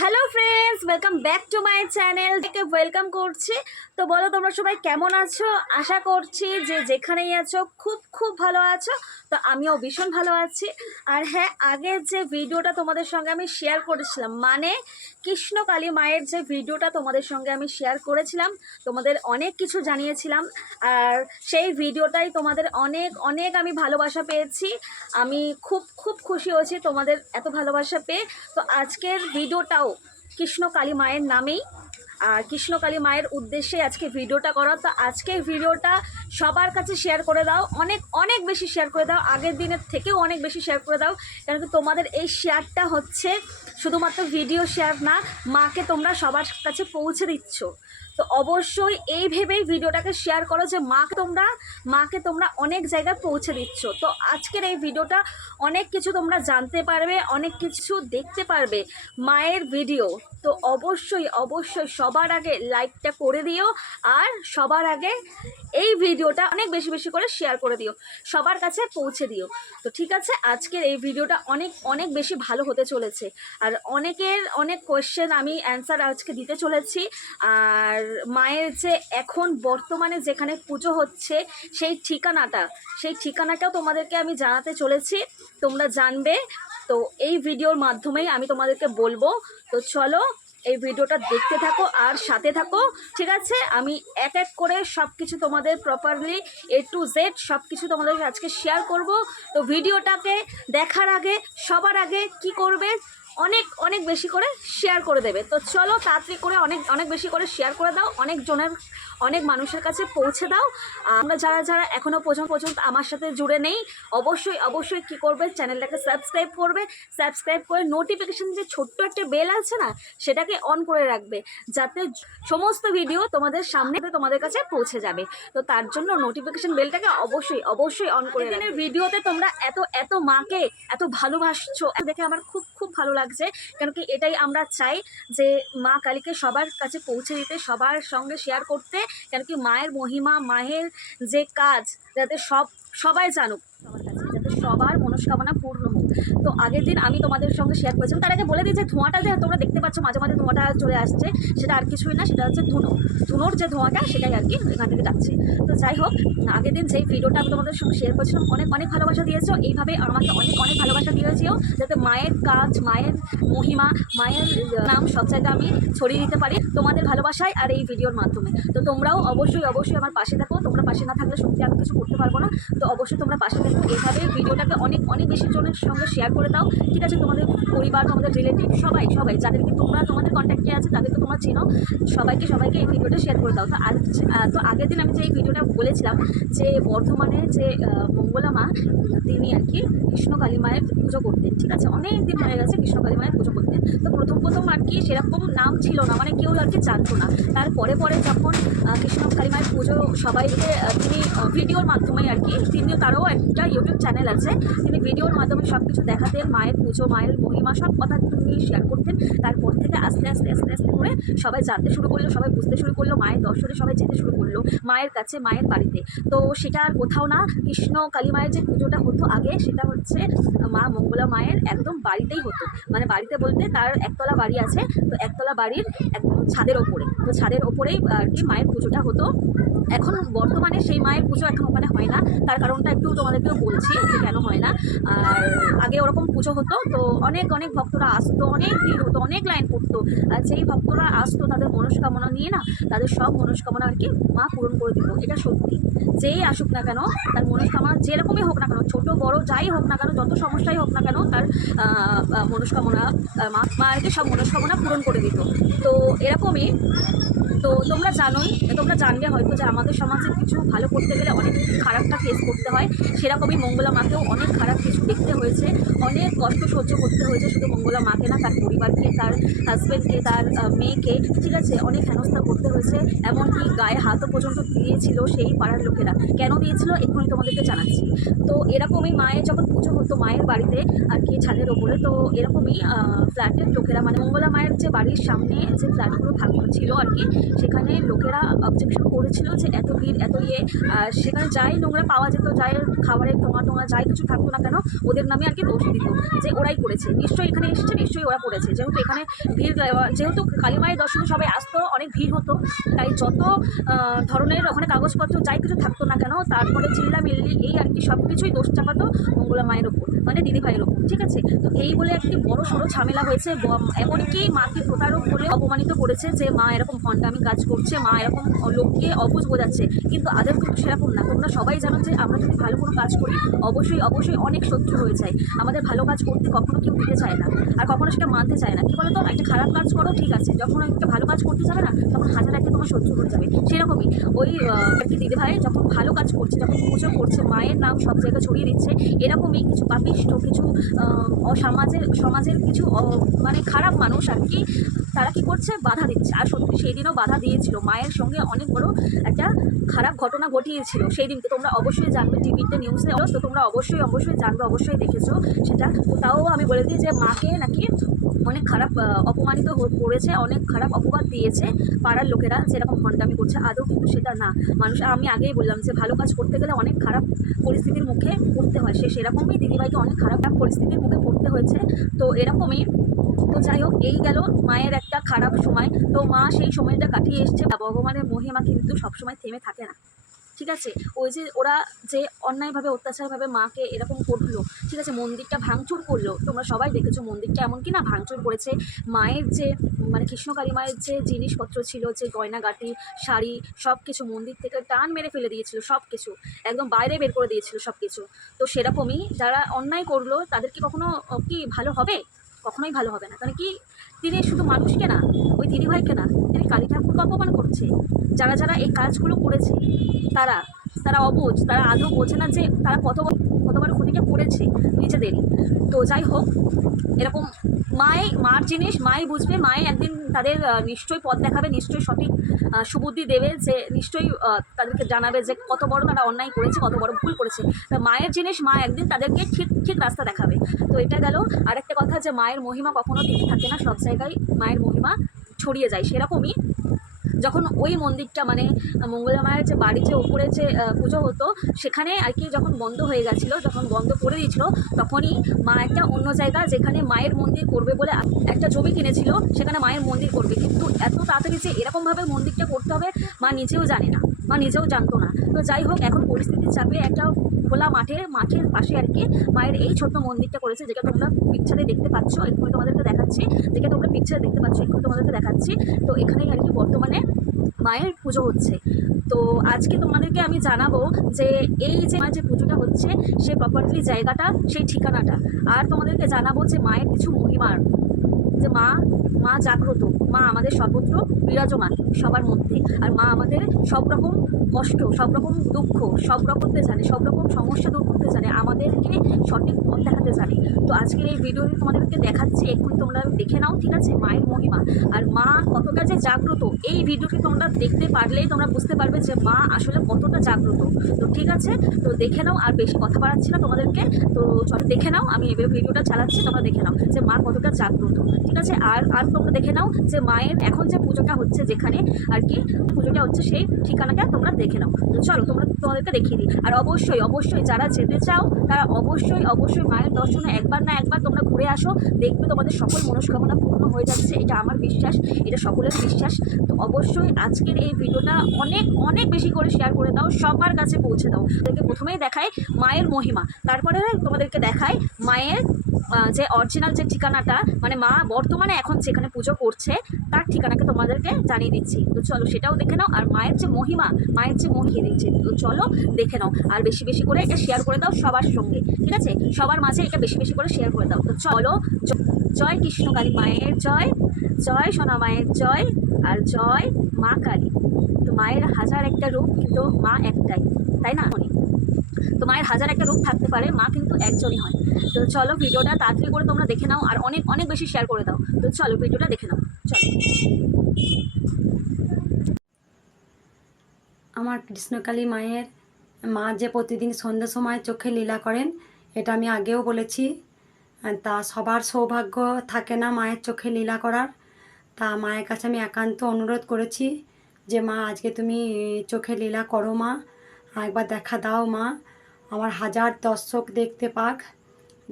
Hello friends welcome back to my channel থেকে welcome করছি। তো বলো, তোমরা সবাই কেমন আছো? আশা করছি যে যেখানেই আছো, খুব খুব ভালো আছো। তো আমিও ভীষণ ভালো আছি। আর হ্যাঁ আগের যে ভিডিওটা তোমাদের সঙ্গে আমি শেয়ার করেছিলাম মানে কৃষ্ণকালী মায়ের যে ভিডিওটা তোমাদের সঙ্গে আমি শেয়ার করেছিলাম, তোমাদের অনেক কিছু জানিয়েছিলাম। আর সেই ভিডিওটাই তোমাদের অনেক অনেক আমি ভালোবাসা পেয়েছি। আমি খুব খুব খুশি হয়েছি তোমাদের এত ভালোবাসা পেয়ে। তো আজকের ভিডিওটাও কৃষ্ণকালী মায়ের নামেই। আর কৃষ্ণ কালী মায়ের উদ্দেশ্যে আজকে ভিডিওটা করা। তো আজকে ভিডিওটা সবার কাছে শেয়ার করে দাও। অনেক অনেক বেশি শেয়ার করে দাও। আগের দিনের থেকেও অনেক বেশি শেয়ার করে দাও। কেন কি তোমাদের এই শেয়ারটা হচ্ছে শুধুমাত্র ভিডিও শেয়ার না, মাকে তোমরা সবার কাছে পৌঁছে দিচ্ছ। তো অবশ্যই এই ভেবেই ভিডিওটাকে শেয়ার করো যে মাকে তোমরা মাকে তোমরা অনেক জায়গায় পৌঁছে দিচ্ছ। তো আজকের এই ভিডিওটা অনেক কিছু তোমরা জানতে পারবে, অনেক কিছু দেখতে পারবে মায়ের ভিডিও তো অবশ্যই অবশ্যই সবার আগে লাইকটা করে দিও আর সবার আগে এই ভিডিওটা অনেক বেশি বেশি করে শেয়ার করে দিও, সবার কাছে পৌঁছে দিও। তো ঠিক আছে, আজকের এই ভিডিওটা অনেক অনেক বেশি ভালো হতে চলেছে। আর অনেকের অনেক কোয়েশ্চেন আমি অ্যান্সার আজকে দিতে চলেছি। আর মায়ের যে এখন বর্তমানে যেখানে পুজো হচ্ছে, সেই ঠিকানাটা, সেই ঠিকানাটাও তোমাদেরকে আমি জানাতে চলেছি, তোমরা জানবে। তো এই ভিডিওর মাধ্যমেই আমি তোমাদেরকে বলব, তো চলো এই ভিডিওটা দেখতে থাকো আর সাথে থাকো, ঠিক আছে? আমি এক এক করে সব কিছু তোমাদের প্রপারলি এ টু জেড সব কিছু তোমাদের আজকে শেয়ার করব। তো ভিডিওটাকে দেখার আগে, সবার আগে কি করবে? অনেক অনেক বেশি করে শেয়ার করে দেবে। তো চলো তাড়াতাড়ি করে অনেক অনেক বেশি করে শেয়ার করে দাও। অনেক জনের অনেক মানুষের কাছে পৌঁছে দাও। আমরা যারা যারা এখনও পর্যন্ত পর্যন্ত আমার সাথে জুড়ে নেই অবশ্যই অবশ্যই কি করবে? চ্যানেলটাকে সাবস্ক্রাইব করবে। সাবস্ক্রাইব করে নোটিফিকেশান যে ছোট্ট একটা বেল আছে না সেটাকে অন করে রাখবে। যাতে সমস্ত ভিডিও তোমাদের সামনে তোমাদের কাছে পৌঁছে যাবে। তো তার জন্য নোটিফিকেশান বেলটাকে অবশ্যই অবশ্যই অন করে দিনের ভিডিওতে তোমরা এত এত মাকে এত ভালোবাসছো দেখে আমার খুব খুব ভালো লাগছে। কেন কি এটাই আমরা চাই যে মা কালীকে সবার কাছে পৌঁছে দিতে সবার সঙ্গে শেয়ার করতে। কেন কি মায়ের মহিমা, মায়ের যে কাজ, যাতে সব, সবাই জানুক। সবার কাছে, যাতে সবার মনস্কামনা পূর্ণ তো আগের দিন আমি তোমাদের সঙ্গে শেয়ার করেছিলাম। তার আগে বলে দিই যে ধোঁয়াটা যে তোমরা দেখতে পাচ্ছ, মাঝে মাঝে ধোঁয়াটা চলে আসছে, সেটা আর কিছুই না, সেটা হচ্ছে ধুনো। ধুনোর যে ধোঁয়াটা, সেটাই আর কি এখান থেকে যাচ্ছে। তো যাই হোক, আগের দিন যেই ভিডিওটা আমি তোমাদের সঙ্গে শেয়ার করছিলাম, অনেক অনেক ভালোবাসা দিয়েছ। এইভাবে আমাকে অনেক অনেক ভালোবাসা দিয়েছিও যাতে মায়ের কাজ, মায়ের মহিমা, মায়ের নাম সব জায়গায় আমি ছড়িয়ে দিতে পারি তোমাদের ভালোবাসায় আর এই ভিডিওর মাধ্যমে। তো তোমরাও অবশ্যই অবশ্যই আমার পাশে থাকো। তোমরা পাশে না থাকলে সত্যি আমি কিছু করতে পারব না। তো অবশ্যই তোমরা পাশে থাকো। এইভাবে ভিডিওটাকে অনেক অনেক বেশি জনের সঙ্গে শেয়ার করে দাও। ঠিক আছে, তোমাদের পরিবার, তোমাদের রিলেটিভ সবাই সবাই যাদেরকে তোমরা তোমাদের কন্ট্যাক্টে আছে, তাদেরকে তোমরা চেনো। সবাইকে সবাইকে এই ভিডিওটা শেয়ার করে দাও। তো আজ তো আগের দিন আমি যে এই ভিডিওটা বলেছিলাম, যে বর্ধমানে যে মঙ্গলা মা, তিনি আর কি কৃষ্ণকালী মায়ের পুজো করতেন, ঠিক আছে? অনেক দিন হয়ে গেছে কৃষ্ণকালী মায়ের পুজো করতেন তো প্রথম প্রথম আর কি সেরকম নাম ছিল না মানে কেউ আর কি জানতো না। তারপরে, পরে যখন কৃষ্ণকালী মায়ের পুজো সবাইকে তিনি ভিডিওর মাধ্যমে আর কি তিনি তারও একটা ইউটিউব চ্যানেল আছে, তিনি ভিডিওর মাধ্যমে সব কিছু দেখাতেন মায়ের পুজো, মায়ের মহিমা সব কথা তিনি শেয়ার করতেন। তারপর থেকে আস্তে আস্তে আস্তে আস্তে করে সবাই জানতে শুরু করল, সবাই বুঝতে শুরু করল, মায়ের দর্শনে সবাই যেতে শুরু করল, মায়ের কাছে, মায়ের বাড়িতে। তো সেটা আর কোথাও না, কৃষ্ণ কালী মায়ের যে পুজোটা হতো আগে, সেটা হচ্ছে মা মঙ্গলা মায়ের একদম বাড়িতেই হতো। মানে বাড়িতে বলতে তার একতলা বাড়ি আছে, তো একতলা বাড়ির একদম ছাদের ওপরে। তো ছাদের ওপরেই আর কি মায়ের পুজোটা হতো। এখন বর্তমানে সেই মায়ের পুজো এখন ওখানে হয় না। তার কারণটা একটু তোমাদেরকেও বলছি, যে কেন হয় না। আর আগে ওরকম পুজো হতো, তো অনেক অনেক ভক্তরা আসতো, অনেক ভিড় হতো, অনেক লাইন পড়তো আর যেই ভক্তরা আসতো তাদের মনস্কামনা নিয়ে না, তাদের সব মনস্কামনা আর কি মা পূরণ করে দিত, এটা সত্যি। যেই আসুক না কেন, তার মনস্কামনা যেরকমই হোক না কেন, ছোট, বড়, যাই হোক না কেন, যত সমস্যাই হোক না কেন, তার মনস্কামনা মা মা আর কি সব মনস্কামনা পূরণ করে দিত। তো এরকমই তো তোমরা জানোই, তোমরা জানবে হয়তো যে আমাদের সমাজে কিছু ভালো করতে গেলে অনেক খারাপটা ফেস করতে হয়। সেরকমই মঙ্গলা মাকেও অনেক খারাপ কিছু দেখতে হয়েছে। অনেক কষ্ট সহ্য করতে হয়েছে শুধু মঙ্গলা মাকে না, তার পরিবারকে, তার হাজব্যান্ডকে তার মেয়েকে, ঠিক আছে? অনেক হেনস্থা করতে হয়েছে। এমনকি গায়ে হাতও পর্যন্ত দিয়েছিল সেই পাড়ার লোকেরা। কেন দিয়েছিল? এক্ষুনি তোমাদেরকে জানাচ্ছি। তো এরকমই মায়ের যখন পুজো হতো মায়ের বাড়িতে আর কি ছাদের ওপরে, তো এরকমই ফ্ল্যাটের লোকেরা মানে মঙ্গলা মায়ের যে বাড়ির সামনে যে ফ্ল্যাটগুলো থাকতো ছিল আর কি সেখানে লোকেরা অবজেকশন করেছিল যে এত ভিড়, এত ইয়ে সেখানে যাই নোংরা পাওয়া যেত, যাই খাবারের টোঙা টোঙা যাই কিছু থাকতো না কেন, ওদের নামে আর কি দোষ দিত যে ওরাই করেছে। নিশ্চয়ই এখানে এসেছে, নিশ্চয়ই ওরা করেছে। যেহেতু এখানে ভিড় যেহেতু কালীমায়ের দর্শনে সবাই আসতো, অনেক ভিড় হতো, তাই যত ধরনের ওখানে কাগজপত্র যাই কিছু থাকতো না কেন, তারপরে চিল্লা মিল্লি এই আর কি সব কিছুই দোষ চাপাতো মঙ্গলা মায়ের ওপর মানে দিদি ভাইয়ের ওপর, ঠিক আছে? তো এই বলে একটি বড় সড়ো ঝামেলা হয়েছে এমনকি মাকে প্রতারক বলে অপমানিত করেছে যে মা এরকম ভণ্ডামি কাজ করছে মা এরকম লোককে অবুঝ বোঝাচ্ছে। কিন্তু আদৌ কিন্তু সেরকম না। তোমরা সবাই জানো যে আমরা যদি ভালো কোনো কাজ করি অবশ্যই অবশ্যই অনেক শত্রু হয়ে যায়। আমাদের ভালো কাজ করতে কখনো কেউ দিতে চায় না। আর কখনো সেটা মানতে চায় না। কি বলতো? একটা খারাপ কাজ করো ঠিক আছে। যখন একটা ভালো কাজ করতে যাবে না তখন হাজার একটা তোমার শত্রু হয়ে যাবে। সেরকমই ওই কি দিদিভাই যখন ভালো কাজ করছে যখন পুজো করছে মায়ের নাম সব জায়গায় ছড়িয়ে দিচ্ছে এরকমই কিছু পাপিষ্ট কিছু আহ, অসমাজের সমাজের কিছু মানে খারাপ মানুষ আর কি তারা কি করছে? বাধা দিচ্ছে। আর সত্যি সেই দিনও বাধা দিয়েছিল। মায়ের সঙ্গে অনেক বড় একটা খারাপ ঘটনা ঘটিয়েছিল। সেই দিনকে তোমরা অবশ্যই জানবে টিভিতে নিউজে তো তোমরা অবশ্যই অবশ্যই জানবে, অবশ্যই দেখেছ সেটা। তাও আমি বলে দিই যে, মাকে নাকি অনেক খারাপ অপমানিত করেছে, অনেক খারাপ অপবাদ দিয়েছে পাড়ার লোকেরা যেরকম ভণ্ডামি করছে। আদৌ কিন্তু সেটা না। মানুষ, আমি আগেই বললাম যে, ভালো কাজ করতে গেলে অনেক খারাপ পরিস্থিতির মুখে পড়তে হয়। সে সেরকমই দিদিভাইকে অনেক খারাপ পরিস্থিতির মুখে পড়তে হয়েছে। তো এরকমই তো যাই হোক, এই গেল মায়ের একটা খারাপ সময়। তো মা সেই সময়টা কাটিয়ে এসছে। ভগবানের মহিমা কিন্তু সবসময় থেমে থাকে না। ঠিক আছে? ওই যে ওরা যে অন্যায়ভাবে, অত্যাচারভাবে মাকে এরকম করল, ঠিক আছে, মন্দিরটা ভাঙচুর করল, তোমরা সবাই দেখেছ মন্দিরটা এমনকি না ভাঙচুর করেছে। মায়ের যে মানে কৃষ্ণকালী মায়ের যে জিনিসপত্র ছিল, যে গয়নাগাটি, শাড়ি সব কিছু মন্দির থেকে টান মেরে ফেলে দিয়েছিল সব কিছু একদম বাইরে বের করে দিয়েছিল সব কিছু তো সেরকমই যারা অন্যায় করল তাদেরকে কখনো কি ভালো হবে? কখনোই ভালো হবে না। কারণ কি তিনি শুধু মানুষকে না, ওই দিদিভাইকে না, তিনি কালী ঠাকুরকে অপমান করছে? যারা যারা এই কাজগুলো করেছে, তারা তারা অবোধ তারা আদৌ বোঝে না যে তারা কত কতবার ক্ষতিটা করেছে নিজেদেরই। তো যাই হোক, এরকম মাই মার জিনিস, মাই বুঝবে, মাই একদিন তাদের নিশ্চয়ই পথ দেখাবে, নিশ্চয়ই সঠিক সুবুদ্ধি দেবে যে নিশ্চয়ই তাদেরকে জানাবে যে কত বড় তারা অন্যায় করেছে, কত বড় ভুল করেছে। তা মায়ের জিনিস মা একদিন তাদেরকে ঠিক ঠিক রাস্তা দেখাবে। তো এটা গেল। আরেকটা কথা যে মায়ের মহিমা কখনো থেকে থাকে না, সব জায়গায় মায়ের মহিমা ছড়িয়ে যায়, সেরকমই যখন ওই মন্দিরটা মানে মঙ্গলা মায়ের যে বাড়ি যে ওপরে যে পুজো হতো, সেখানে আর কি যখন বন্ধ হয়ে গেছিল, যখন বন্ধ করে দিয়েছিল, তখনই মা একটা অন্য জায়গা যেখানে মায়ের মন্দির করবে বলে একটা জমি কিনেছিল, সেখানে মায়ের মন্দির করবে। কিন্তু এত তাড়াতাড়ি যে এরকমভাবে মন্দিরটা করতে হবে, মা নিজেও জানে না, মা নিজেও জানতো না। তো যাই হোক, এখন পরিস্থিতির চাপে একটা খোলা মাঠে, মাঠের পাশে আর কি মায়ের এই ছোট্ট মন্দিরটা করেছে, যেটা তোমরা পিকচারে দেখতে পাচ্ছ। এক্ষুনি তোমাদেরকে দেখাচ্ছি, যেটা তোমরা পিকচারে দেখতে পাচ্ছ, এক্ষুনি তোমাদেরকে দেখাচ্ছি। তো এখানেই আর কি বর্তমানে মায়ের পুজো হচ্ছে। তো আজকে তোমাদেরকে আমি জানাব যে এই যে মায়ের যে পুজোটা হচ্ছে, সে প্রপারলি জায়গাটা, সেই ঠিকানাটা। আর তোমাদেরকে জানাব যে মায়ের কিছু মহিমার যে মা মা জাগ্রত, মা আমাদের সর্বত্র বিরাজমান সবার মধ্যে। আর মা আমাদের সব রকম কষ্ট সব রকম দুঃখ সব রকম জানে সব রকম সমস্যা দূর জানে, আমাদেরকে সঠিক পথ দেখাতে জানে। তো আজকের এই ভিডিওটি তোমাদেরকে দেখাচ্ছি এখন তোমরা দেখে নাও, ঠিক আছে? মায়ের মহিমা। আর মা কতটা যে জাগ্রত, এই ভিডিওটি তোমরা দেখতে পারলেই তোমরা বুঝতে পারবে যে মা আসলে কতটা জাগ্রত। তো ঠিক আছে? তো দেখে নাও, আর বেশি কথা বাড়াচ্ছি না তোমাদেরকে। তো চলো দেখে নাও, আমি এবার ভিডিওটা চালাচ্ছি, তোমরা দেখে নাও যে মা কতটা জাগ্রত। ঠিক আছে? আর আর তোমরা দেখে নাও যে মায়ের এখন যে পুজোটা হচ্ছে যেখানে, আর কি পুজোটা হচ্ছে সেই ঠিকানাটা তোমরা দেখে নাও। তো চলো, তোমরা তোমাদেরকে দেখিয়ে দিই। আর অবশ্যই অবশ্যই যারা যেতে চাও, তারা অবশ্যই অবশ্যই মায়ের দর্শনে একবার না একবার তোমরা ঘুরে আসো, দেখবে তোমাদের সকল মনস্কামনা পূর্ণ হয়ে যাচ্ছে, এটা আমার বিশ্বাস, এটা সকলের বিশ্বাস। তো অবশ্যই আজকের এই ভিডিওটা অনেক অনেক বেশি করে শেয়ার করে দাও, সবার কাছে পৌঁছে দাও। তাদেরকে প্রথমেই দেখায় মায়ের মহিমা, তারপরে তোমাদেরকে দেখায় মায়ের যে অরিজিনাল যে ঠিকানাটা মানে মা বর্তমানে এখন যেখানে পুজো করছে, তার ঠিকানাকে তোমাদেরকে জানিয়ে দিচ্ছি। তো চলো সেটাও দেখে নাও। আর মায়ের যে মহিমা, মায়ের যে মহিমা দিচ্ছে তো চলো দেখে নাও। আর বেশি বেশি করে এটা শেয়ার করে দাও সবার সঙ্গে, ঠিক আছে? সবার মাঝে এটা বেশি বেশি করে শেয়ার করে দাও। তো চলো জয় কৃষ্ণকালী মায়ের জয় জয় সোনা মায়ের জয়, আর জয় মা কালী। তো মায়ের হাজার একটা রূপ, কিন্তু মা একটাই, তাই না? তো মায়ের হাজার একটা রূপ থাকতে পারে, মা কিন্তু একজনই হয়। তো চলো ভিডিওটা তাড়াতাড়ি করে তোমরা দেখে নাও আর অনেক অনেক বেশি শেয়ার করে দাও। তো চলো ভিডিওটা দেখে নাও। চলো। আমার কৃষ্ণকালী মায়ের মা যে প্রতিদিন সন্ধ্যা সময় চোখে লীলা করেন, এটা আমি আগেও বলেছি, তা সবার সৌভাগ্য থাকে না মায়ের চোখে লীলা করার। তা মায়ের কাছে আমি একান্ত অনুরোধ করেছি যে মা, আজকে তুমি চোখে লীলা করো মা একবার দেখা দাও মা। আমার হাজার দর্শক দেখতে পাক।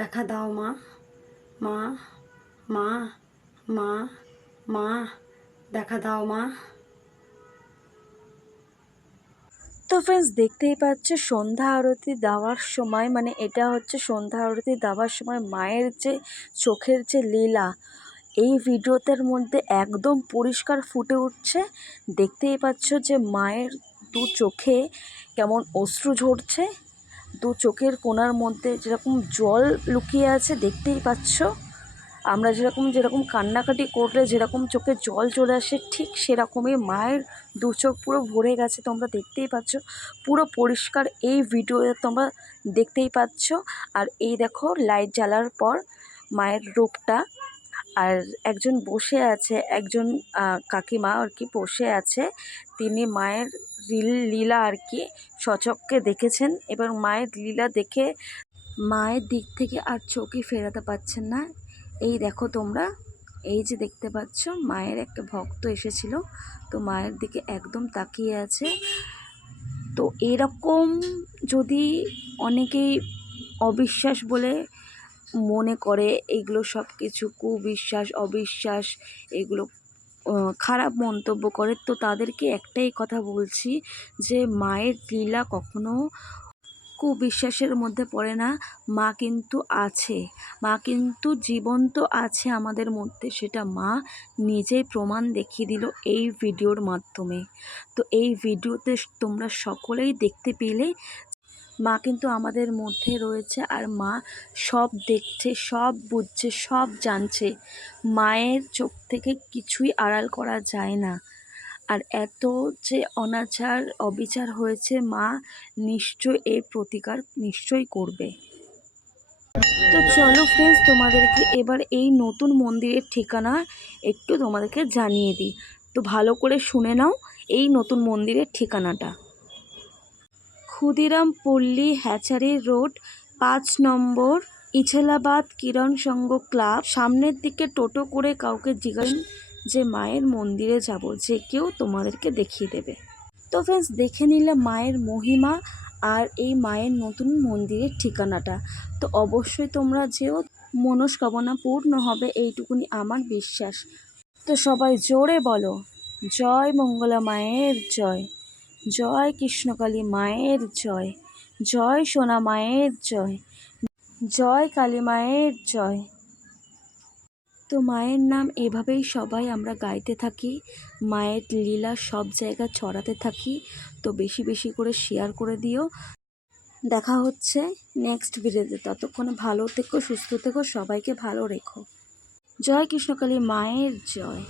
দেখা দাও মা মা মা মা মা, দেখা দাও মা। তো ফ্রেন্ডস দেখতেই পাচ্ছ সন্ধ্যা আরতি দেওয়ার সময় মানে এটা হচ্ছে সন্ধ্যা আরতি দেওয়ার সময় মায়ের যে চোখের যে লীলা, এই ভিডিওটার মধ্যে একদম পরিষ্কার ফুটে উঠছে। দেখতেই পাচ্ছ যে মায়ের দু চোখে কেমন অশ্রু ঝরছে। দু চোখের কোনার মধ্যে যেরকম জল লুকিয়ে আছে দেখতেই পাচ্ছ। আমরা যেরকম যেরকম কান্নাকাটি করলে যেরকম চোখে জল চলে আসে, ঠিক সেরকমই মায়ের দু চোখ পুরো ভরে গেছে তোমরা দেখতেই পাচ্ছ। পুরো পরিষ্কার এই ভিডিওতে তোমরা দেখতেই পাচ্ছ। আর এই দেখো লাইট জ্বালার পর মায়ের রূপটা আর একজন বসে আছে, একজন কাকিমা আর কি বসে আছে। তিনি মায়ের লীলা আর কি সচক্ষে দেখেছেন। এবার মায়ের লীলা দেখে মায়ের দিক থেকে আর চোখই ফেরাতে পারছেন না। এই দেখো তোমরা, এই যে দেখতে পাচ্ছ, মায়ের একটা ভক্ত এসেছিল। তো মায়ের দিকে একদম তাকিয়ে আছে। তো এরকম যদি অনেকেই অবিশ্বাস বলে মনে করে, এগুলো সব কিছু কুবিশ্বাস, অবিশ্বাস, এগুলো খারাপ মন্তব্য করে। তো তাদেরকে একটাই কথা বলছি যে, মায়ের লীলা কখনো কুবিশ্বাসের মধ্যে পড়ে না। মা কিন্তু আছে। মা কিন্তু জীবন্ত আছে আমাদের মধ্যে। সেটা মা নিজেই প্রমাণ দেখিয়ে দিল এই ভিডিওর মাধ্যমে। তো এই ভিডিওতে তোমরা সকলেই দেখতে পেলে মা কিন্তু আমাদের মধ্যে রয়েছে আর মা সব দেখছে, সব বুঝছে, সব জানছে। মায়ের চোখ থেকে কিছুই আড়াল করা যায় না। আর এত যে অনাচার, অবিচার হয়েছে, মা নিশ্চয় এর প্রতিকার নিশ্চয়ই করবে। তো চলো ফ্রেন্ডস তোমাদেরকে এবার এই নতুন মন্দিরের ঠিকানা একটু তোমাদেরকে জানিয়ে দিই। তো ভালো করে শুনে নাও এই নতুন মন্দিরের ঠিকানাটা। ক্ষুদিরাম পল্লী হ্যাচারি রোড, পাঁচ নম্বর ইছেলাবাদ কিরণ সংঘ ক্লাব। সামনের দিকে টোটো করে কাউকে জিজ্ঞাসা যে, মায়ের মন্দিরে যাব, যে কেউ তোমাদেরকে দেখিয়ে দেবে। তো ফ্রেন্ডস দেখে নিলে মায়ের মহিমা আর এই মায়ের নতুন মন্দিরের ঠিকানাটা। তো অবশ্যই তোমরা যেও, মনস্কামনা পূর্ণ হবে, এইটুকুনি আমার বিশ্বাস। তো সবাই জোরে বলো, জয় মঙ্গলা মায়ের জয়। জয় কৃষ্ণকালী মায়ের জয় জয় সোনা মায়ের জয় জয় কালী মায়ের জয়। তো মায়ের নাম এভাবেই সবাই আমরা গাইতে থাকি, মায়ের লীলা সব জায়গায় ছড়াতে থাকি, তো বেশি বেশি করে শেয়ার করে দিও। দেখা হচ্ছে নেক্সট ভিডিওতে ততক্ষণে ভালো থেকো, সুস্থ থেকো, সবাইকে ভালো রেখো। জয় কৃষ্ণকালী মায়ের জয়।